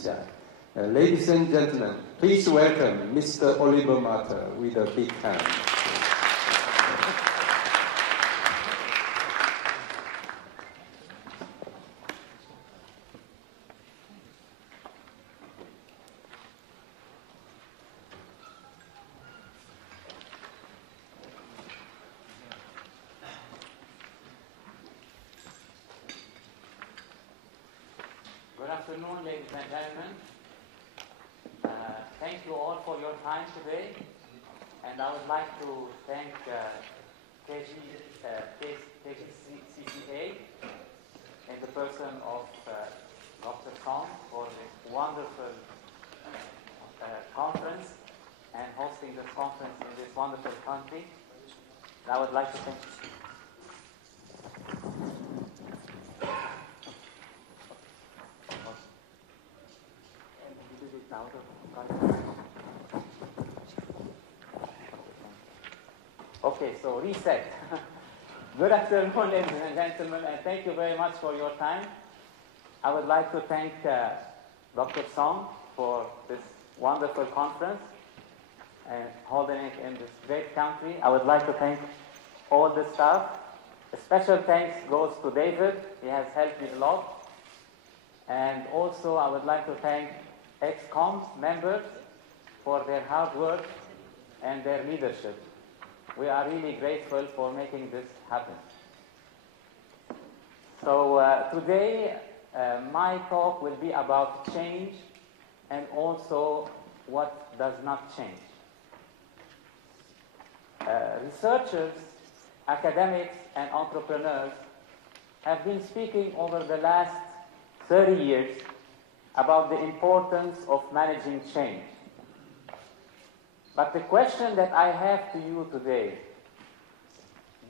ICMCI. Ladies and gentlemen, please welcome Mr. Oliver Matar with a big hand. Good afternoon, ladies and gentlemen. Thank you all for your time today, and I would like to thank KCCA in the person of Dr. Song for this wonderful conference and hosting this conference in this wonderful country. I would like to thank Okay, so reset. Good afternoon, ladies and gentlemen, and thank you very much for your time. I would like to thank Dr. Song for this wonderful conference and holding it in this great country. I would like to thank all the staff. A special thanks goes to David. He has helped me a lot. And also I would like to thank ex-COMS members for their hard work and their leadership. We are really grateful for making this happen. So today my talk will be about change and also what does not change. Researchers, academics, and entrepreneurs have been speaking over the last 30 years about the importance of managing change. But the question that I have to you today,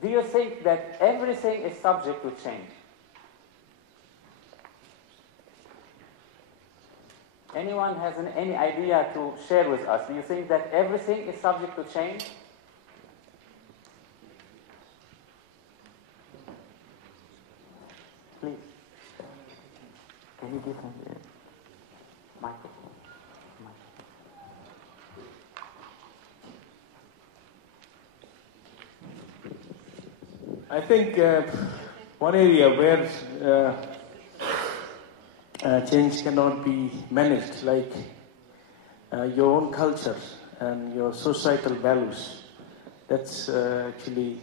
do you think that everything is subject to change? Anyone has any idea to share with us? Do you think that everything is subject to change? Please. Can you give me the microphone? I think one area where change cannot be managed, like your own culture and your societal values, that's actually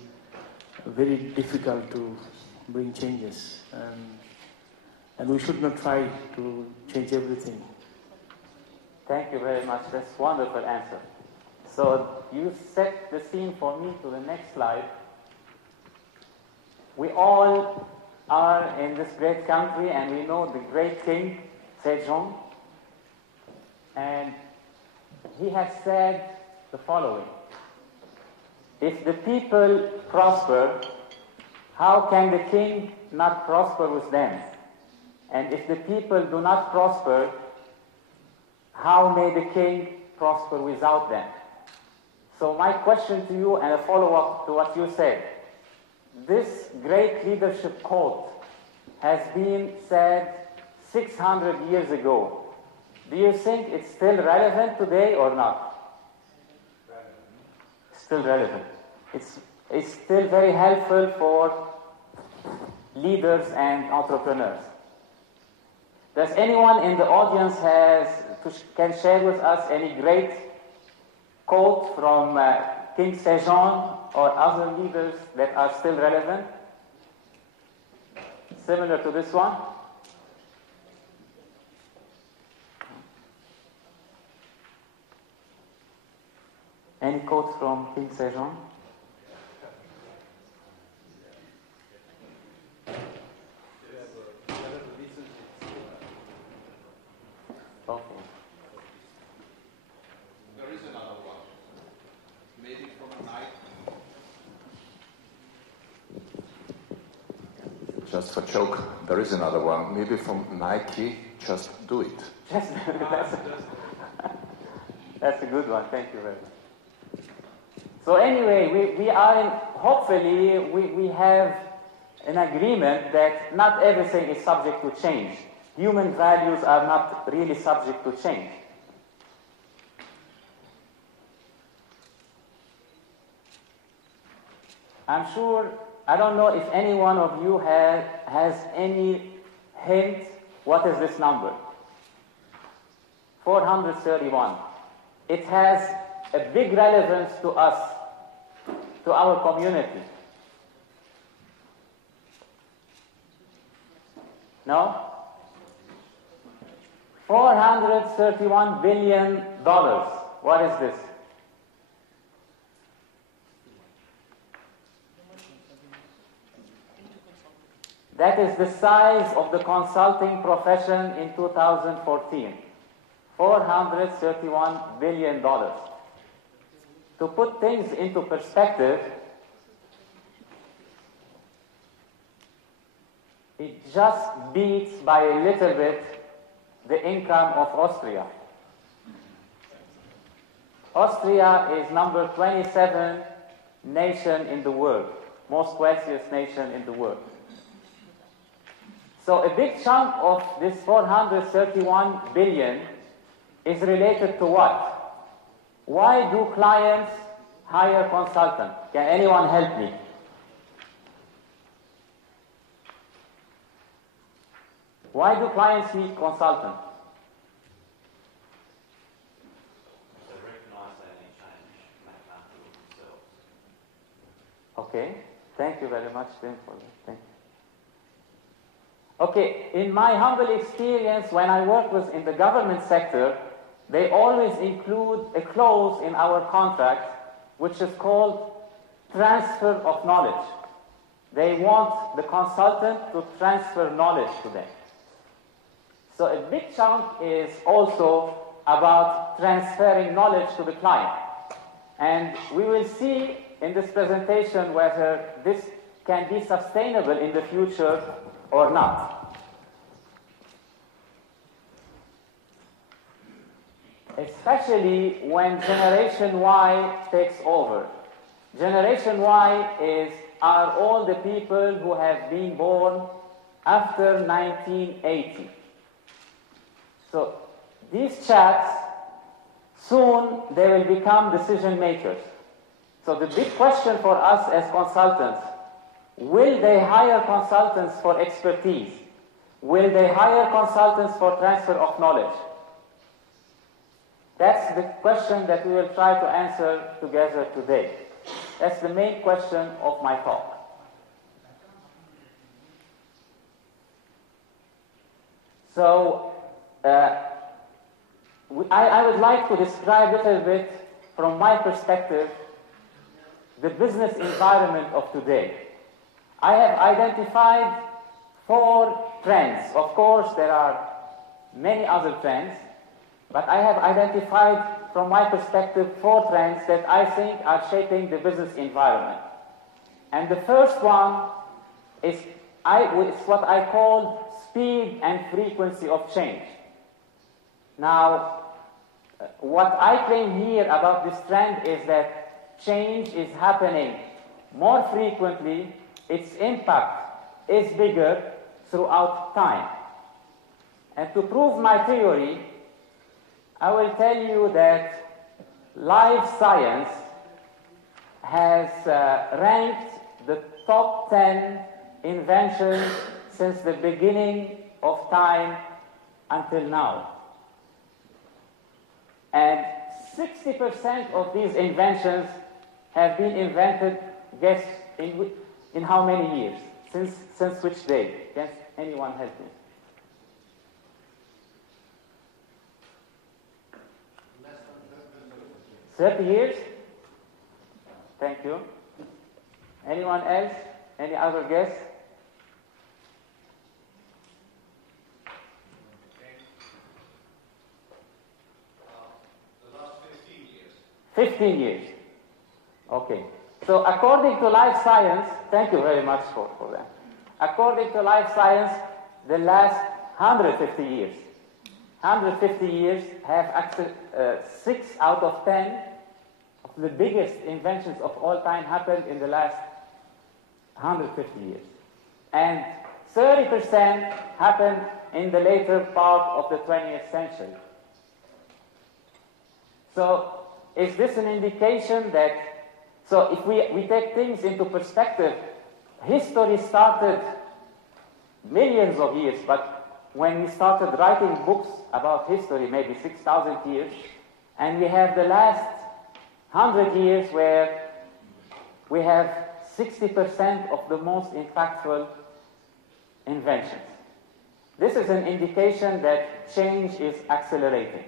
very difficult to bring changes. And we should not try to change everything. Thank you very much. That's a wonderful answer. So you set the scene for me to the next slide. We all are in this great country, and we know the great king, Sejong. And he has said the following: if the people prosper, how can the king not prosper with them? And if the people do not prosper, how may the king prosper without them? So my question to you, and a follow-up to what you said, this great leadership quote has been said 600 years ago. Do you think it's still relevant today or not? Still relevant. It's still very helpful for leaders and entrepreneurs. Does anyone in the audience can share with us any great quote from King Sejong or other leaders that are still relevant? Similar to this one? Any quotes from King Sejong? Okay. There is another one. Maybe from Nike. Just for joke, there is another one. Maybe from Nike, just do it. That's a good one. Thank you very much. So anyway, we are in, hopefully we have an agreement that not everything is subject to change. human values are not really subject to change. I'm sure, I don't know if any one of you has any hint what is this number. 431. It has a big relevance to us, to our community. No? $431 billion. What is this? That is the size of the consulting profession in 2014. $431 billion. To put things into perspective, it just beats by a little bit the income of Austria. Austria is number 27 nation in the world, most wealthiest nation in the world. So a big chunk of this 431 billion is related to what? Why do clients hire consultants? Can anyone help me? Why do clients need consultants? To recognize any change, make after themselves. Okay, thank you very much, Tim, for that. Thank you. Okay, in my humble experience, when I work in the government sector, they always include a clause in our contract which is called transfer of knowledge. They want the consultant to transfer knowledge to them. So a big chunk is also about transferring knowledge to the client. And we will see in this presentation whether this can be sustainable in the future or not. Especially when Generation Y takes over. Generation Y are all the people who have been born after 1980. So these chaps, soon they will become decision makers. So the big question for us as consultants, will they hire consultants for expertise? Will they hire consultants for transfer of knowledge? That's the question that we will try to answer together today. That's the main question of my talk. So, I would like to describe a little bit, from my perspective, the business environment of today. I have identified 4 trends. Of course, there are many other trends, but I have identified, from my perspective, 4 trends that I think are shaping the business environment. And the first one is what I call speed and frequency of change. Now, what I claim here about this trend is that change is happening more frequently, its impact is bigger throughout time. And to prove my theory, I will tell you that life science has ranked the top 10 inventions since the beginning of time until now. And 60% of these inventions have been invented, guess, in how many years? Since which date? Can anyone help me? 30 years? Thank you. Anyone else? Any other guess? The last 15 years. 15 years. Okay. So according to life science, thank you very much for that. According to life science, the last 150 years. 150 years have actually 6 out of 10 of the biggest inventions of all time happened in the last 150 years. And 30% happened in the later part of the 20th century. So is this an indication that, so if we take things into perspective, history started millions of years, but when we started writing books about history, maybe 6,000 years, and we have the last 100 years where we have 60% of the most impactful inventions. This is an indication that change is accelerating.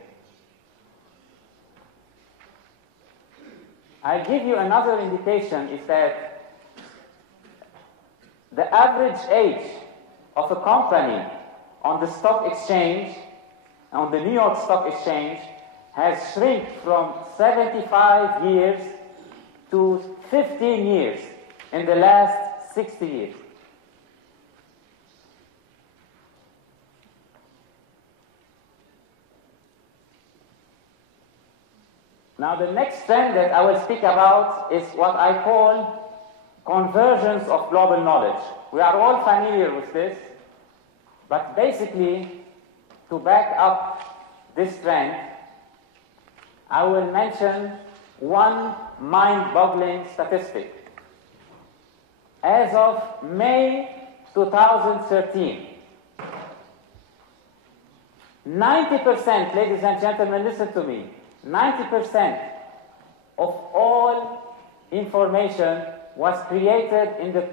I'll give you another indication is that the average age of a company on the stock exchange, on the New York Stock Exchange, has shrunk from 75 years to 15 years in the last 60 years. Now the next trend that I will speak about is what I call convergence of global knowledge. We are all familiar with this, but basically, to back up this trend, I will mention one mind-boggling statistic. As of May 2013, 90%, ladies and gentlemen, listen to me, 90% of all information was created in the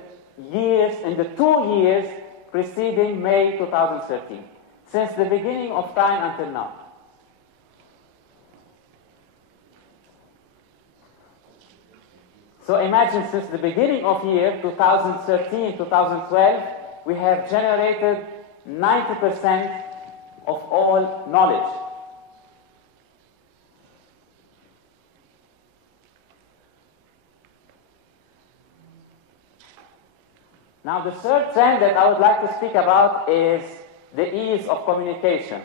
2 years preceding May 2013, since the beginning of time until now. So imagine since the beginning of year 2013, 2012, we have generated 90% of all knowledge. Now the third trend that I would like to speak about is the ease of communication.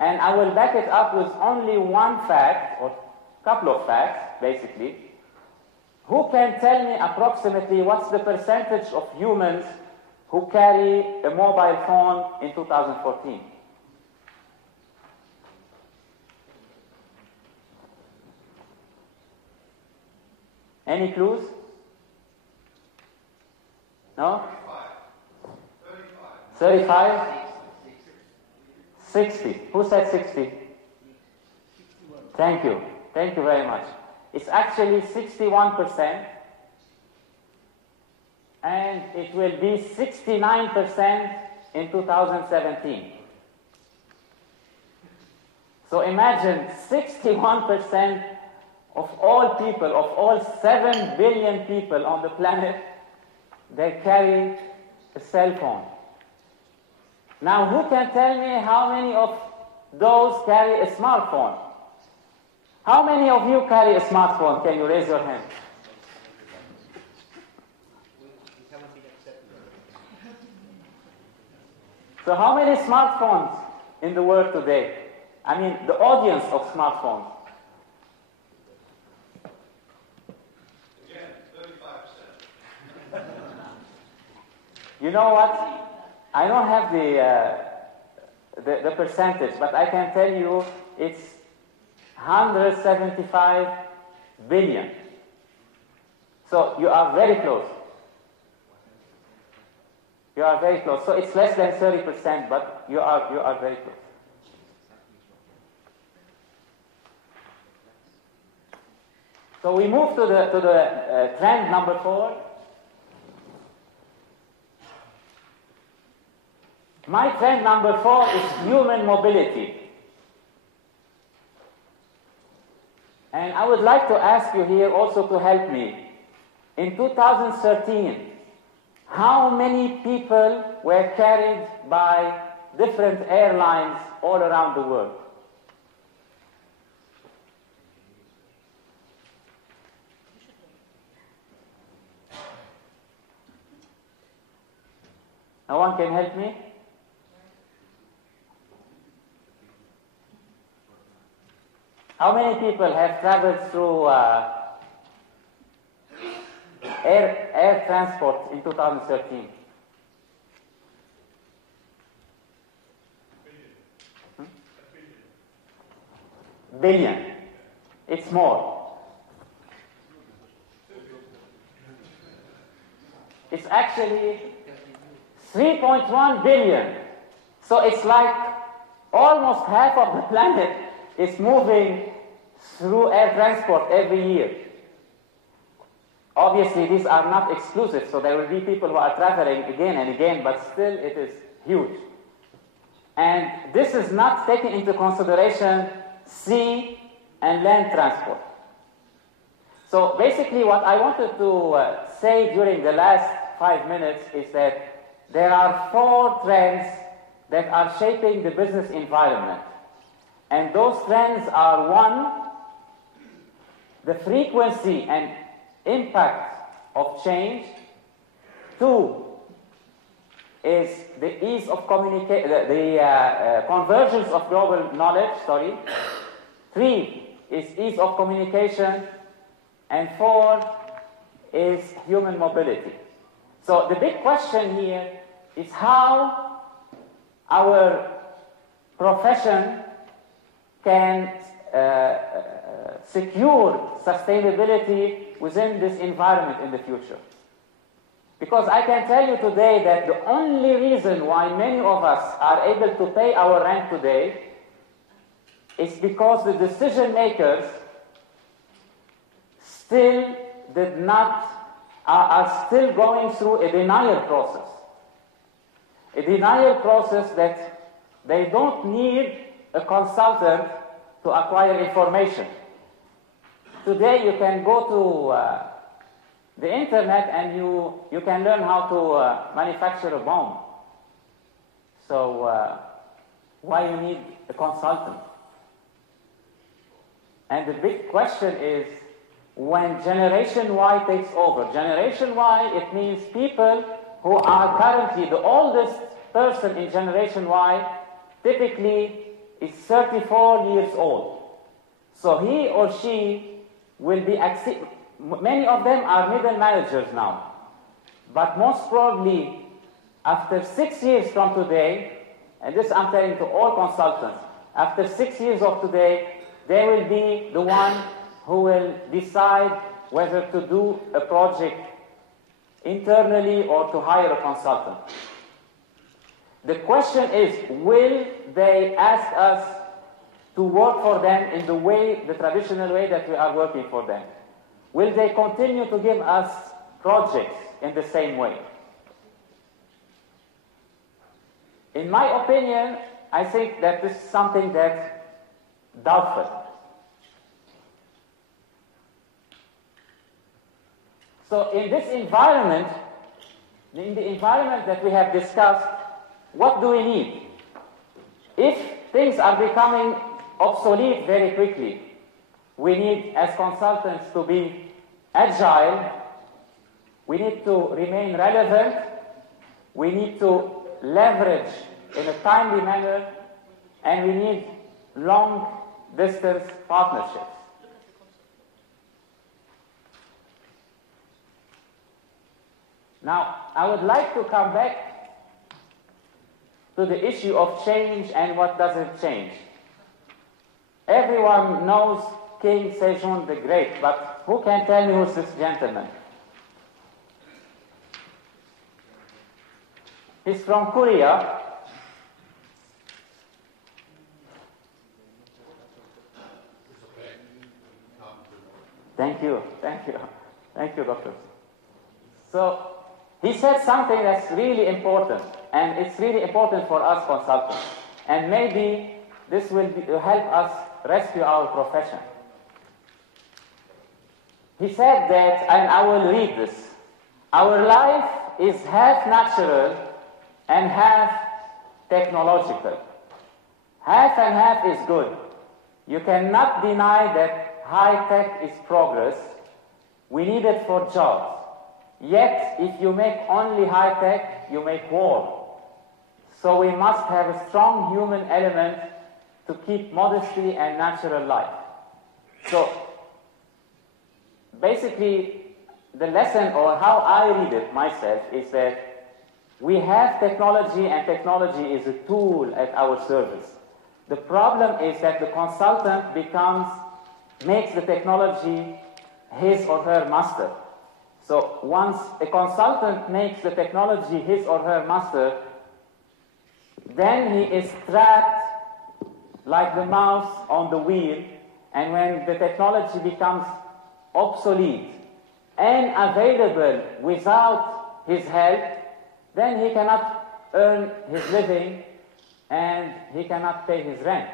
And I will back it up with only one fact, or a couple of facts, basically. Who can tell me approximately what's the percentage of humans who carry a mobile phone in 2014? Any clues? No? 35? 60. Who said 60? Thank you. Thank you very much. It's actually 61%, and it will be 69% in 2017. So imagine 61% of all people, of all 7 billion people on the planet, they carry a cell phone. Now, who can tell me how many of those carry a smartphone? How many of you carry a smartphone? Can you raise your hand? So how many smartphones in the world today? I mean, the audience of smartphones. Again, 35%. You know what? I don't have the percentage, but I can tell you it's 175 billion. So you are very close. You are very close. So it's less than 30%, but you are very close. So we move to the trend number 4. My trend number 4 is human mobility. And I would like to ask you here also to help me. In 2013, how many people were carried by different airlines all around the world? No one can help me? How many people have traveled through air transport in 2013? billion. It's more. It's actually 3.1 billion. So it's like almost half of the planet is moving through air transport every year. Obviously, these are not exclusive, so there will be people who are traveling again and again, but still it is huge. And this is not taking into consideration sea and land transport. So basically what I wanted to say during the last 5 minutes is that there are 4 trends that are shaping the business environment. And those trends are: 1, the frequency and impact of change; 2 is the ease of communication, the convergence of global knowledge, 3 is ease of communication, and 4 is human mobility. So the big question here is how our profession can secure sustainability within this environment in the future. Because I can tell you today that the only reason why many of us are able to pay our rent today is because the decision makers still are still going through a denial process. A denial process that they don't need a consultant to acquire information. Today you can go to the internet and you can learn how to manufacture a bomb. So why you need a consultant? And the big question is, when Generation Y takes over. Generation Y, it means people who are currently, the oldest person in Generation Y typically is 34 years old. So he or she will be, many of them are middle managers now. But most probably, after 6 years from today, and this I'm telling to all consultants, after 6 years of today, they will be the one who will decide whether to do a project internally or to hire a consultant. The question is, will they ask us to work for them in the traditional way that we are working for them? Will they continue to give us projects in the same way? In my opinion, I think that this is something that's doubtful. So in this environment, in the environment that we have discussed, what do we need? If things are becoming obsolete very quickly, we need, as consultants, to be agile, we need to remain relevant, we need to leverage in a timely manner, and we need long-distance partnerships. Now, I would like to come back to the issue of change and what doesn't change. Everyone knows King Sejong the Great, but who can tell me who's this gentleman? He's from Korea. Thank you, doctor. So, he said something that's really important, and it's really important for us consultants. And maybe this will help us rescue our profession. He said that, and I will read this, our life is half natural and half technological. Half and half is good. You cannot deny that high tech is progress. We need it for jobs. Yet, if you make only high tech, you make war. So we must have a strong human element to keep modesty and natural life. So, basically, the lesson, or how I read it myself, is that we have technology, and technology is a tool at our service. The problem is that the consultant makes the technology his or her master. So once a consultant makes the technology his or her master, then he is trapped like the mouse on the wheel, and when the technology becomes obsolete and available without his help, then he cannot earn his living and he cannot pay his rent.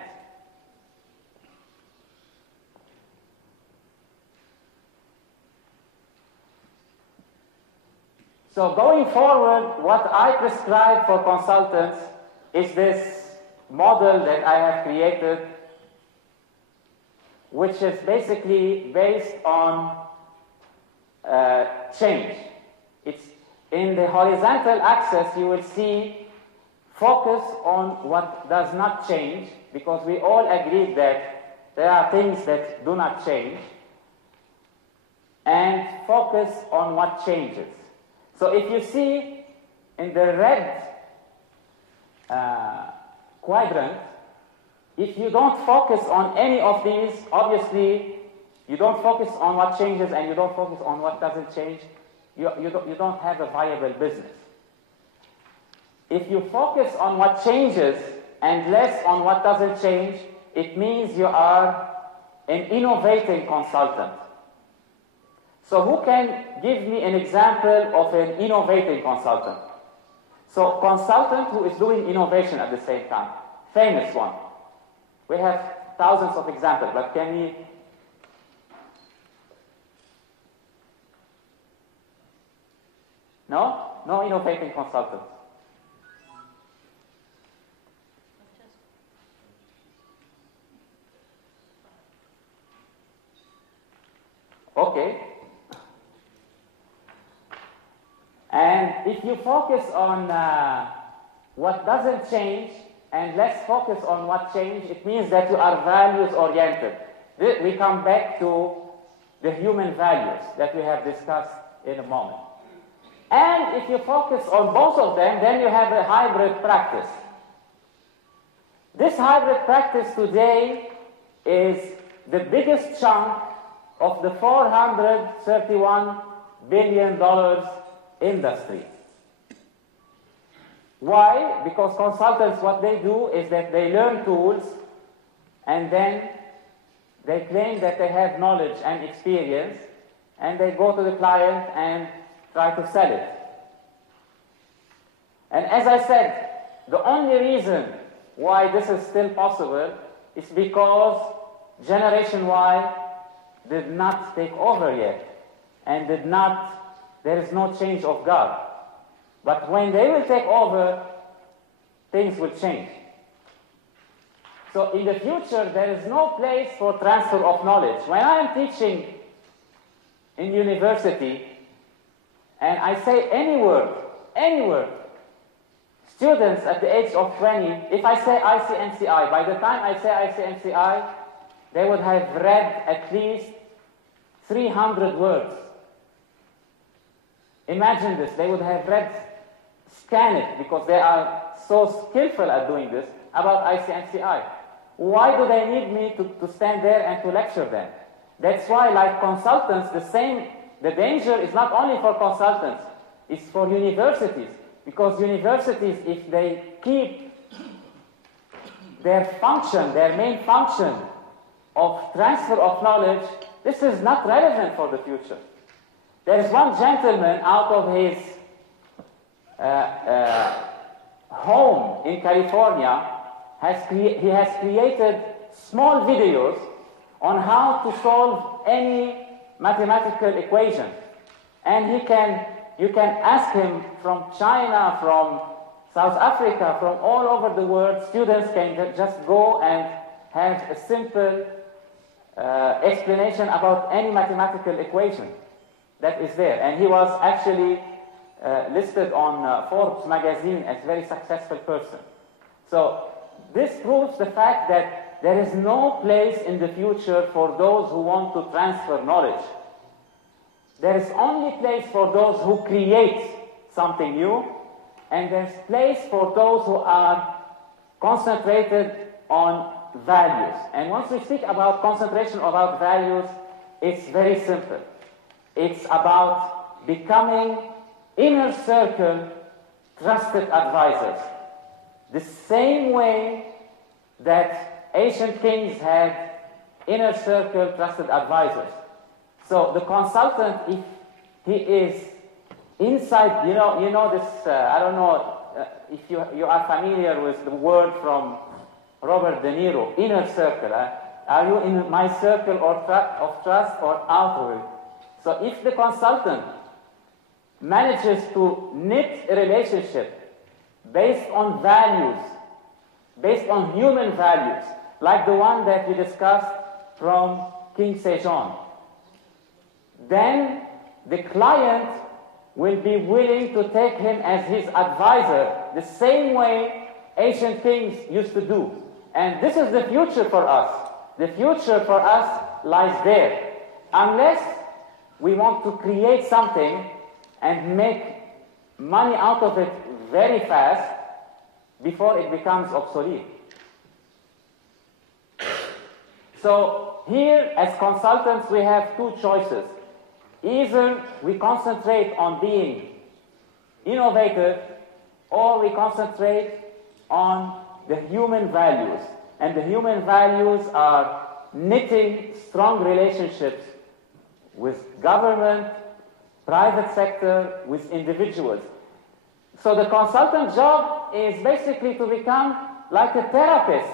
So going forward, what I prescribe for consultants is this model that I have created, which is basically based on change. It's in the horizontal axis, you will see focus on what does not change, because we all agree that there are things that do not change, and focus on what changes. So if you see in the red quadrant, if you don't focus on any of these, obviously you don't focus on what changes and you don't focus on what doesn't change, you don't have a viable business. If you focus on what changes and less on what doesn't change, it means you are an innovating consultant. So who can give me an example of an innovating consultant? So consultant who is doing innovation at the same time. Famous one. We have thousands of examples, but can we... No? No innovating consultant. Okay. And if you focus on what doesn't change and less focus on what changed, it means that you are values-oriented. We come back to the human values that we have discussed in a moment. And if you focus on both of them, then you have a hybrid practice. This hybrid practice today is the biggest chunk of the $431 billion industry. Why? Because consultants, what they do is that they learn tools and then they claim that they have knowledge and experience, and they go to the client and try to sell it. And as I said, the only reason why this is still possible is because Generation Y did not take over yet, and there is no change of guard. But when they will take over, things will change. So in the future, there is no place for transfer of knowledge. When I am teaching in university, and I say any word, students at the age of 20, if I say ICMCI, by the time I say ICMCI, they would have read at least 300 words. Imagine this, they would have scanned it, because they are so skillful at doing this, about ICMCI. Why do they need me to stand there and to lecture them? That's why, like consultants, the danger is not only for consultants, it's for universities. Because universities, if they keep their main function of transfer of knowledge, this is not relevant for the future. There is one gentleman out of his home in California, he has created small videos on how to solve any mathematical equation. And you can ask him from China, from South Africa, from all over the world. Students can just go and have a simple explanation about any mathematical equation that is there. And he was actually listed on Forbes magazine as a very successful person. So this proves the fact that there is no place in the future for those who want to transfer knowledge. There is only place for those who create something new, and there's place for those who are concentrated on values. And once we speak about concentration about values, it's very simple. It's about becoming inner circle trusted advisors. The same way that ancient kings had inner circle trusted advisors. So the consultant, if he is inside, you know this, I don't know if you are familiar with the word from Robert De Niro, inner circle. Are you in my circle of trust or outward? So if the consultant manages to knit a relationship based on values, based on human values, like the one that we discussed from King Sejong, then the client will be willing to take him as his advisor, the same way ancient kings used to do. And this is the future for us. The future for us lies there. Unless we want to create something and make money out of it very fast before it becomes obsolete. So here, as consultants, we have two choices. Either we concentrate on being innovative, or we concentrate on the human values. And the human values are knitting strong relationships with government, private sector, with individuals. So the consultant job is basically to become like a therapist,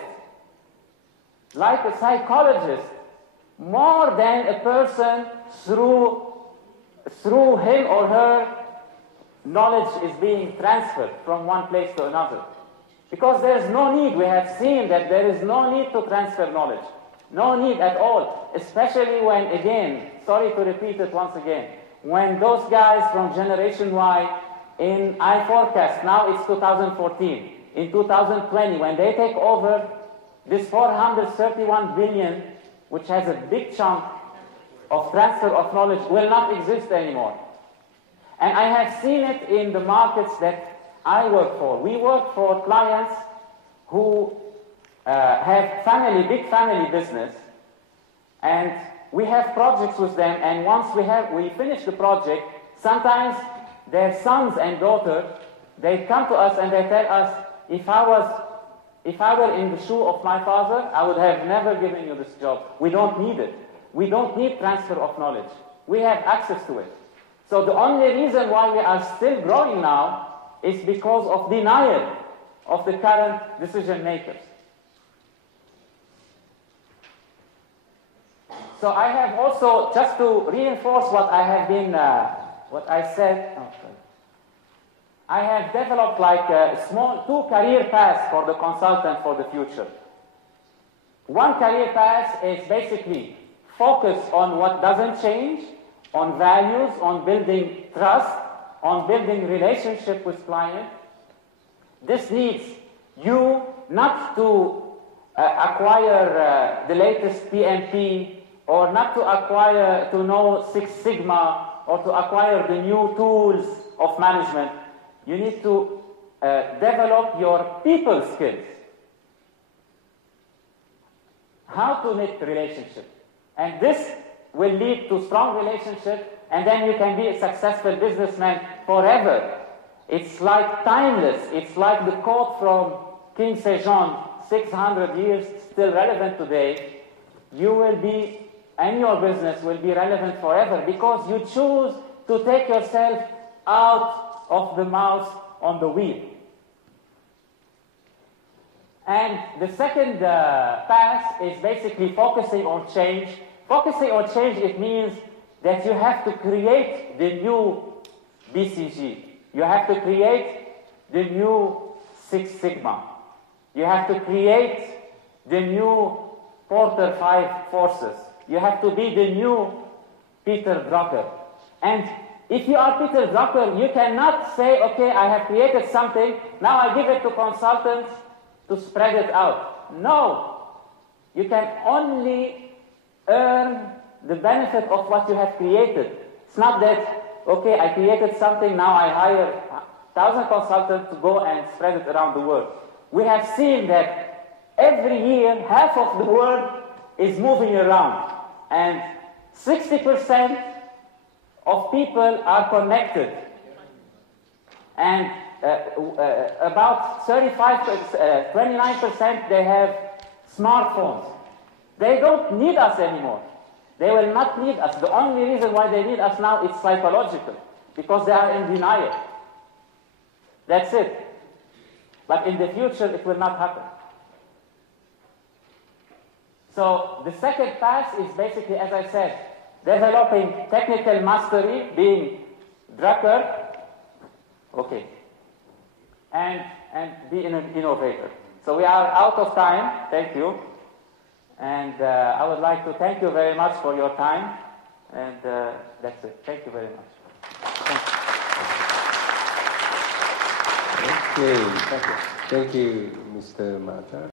like a psychologist, more than a person through him or her knowledge is being transferred from one place to another. Because there is no need. We have seen that there is no need to transfer knowledge. No need at all. Especially when, again, sorry to repeat it once again, when those guys from Generation Y in I forecast, now it's 2014, in 2020, when they take over this 431 billion, which has a big chunk of transfer of knowledge, will not exist anymore. And I have seen it in the markets that I work for. We work for clients who have big family business, and we have projects with them, and once we finish the project, sometimes their sons and daughters, they come to us and they tell us, if I were in the shoe of my father, I would have never given you this job. We don't need it. We don't need transfer of knowledge. We have access to it. So the only reason why we are still growing now is because of denial of the current decision makers. So I have also, just to reinforce what I have been, what I said, I have developed like a small 2 career paths for the consultant for the future. One career path is basically focus on what doesn't change, on values, on building trust, on building relationship with client. This needs you not to acquire the latest PMP, or not to know Six Sigma, or to acquire the new tools of management. You need to develop your people skills. How to knit relationship. And this will lead to strong relationship, and then you can be a successful businessman forever. It's like timeless. It's like the quote from King Sejong, 600 years, still relevant today. You will be, and your business will be relevant forever, because you choose to take yourself out of the mouse on the wheel. And the second path is basically focusing on change. Focusing on change, it means that you have to create the new BCG. You have to create the new Six Sigma. You have to create the new Porter 5 forces. You have to be the new Peter Drucker. And if you are Peter Drucker, you cannot say, okay, I have created something, now I give it to consultants to spread it out. No. You can only earn the benefit of what you have created. It's not that, okay, I created something, now I hire 1,000 consultants to go and spread it around the world. We have seen that every year, half of the world is moving around. And 60% of people are connected. And about 29% they have smartphones. They don't need us anymore. They will not need us. The only reason why they need us now is psychological, because they are in denial. That's it. But in the future, it will not happen. So the second path is basically, as I said, developing technical mastery, being drucker, okay, and be an innovator. So we are out of time. Thank you. And I would like to thank you very much for your time. And that's it. Thank you very much. Okay. Thank you, Mr. Matar.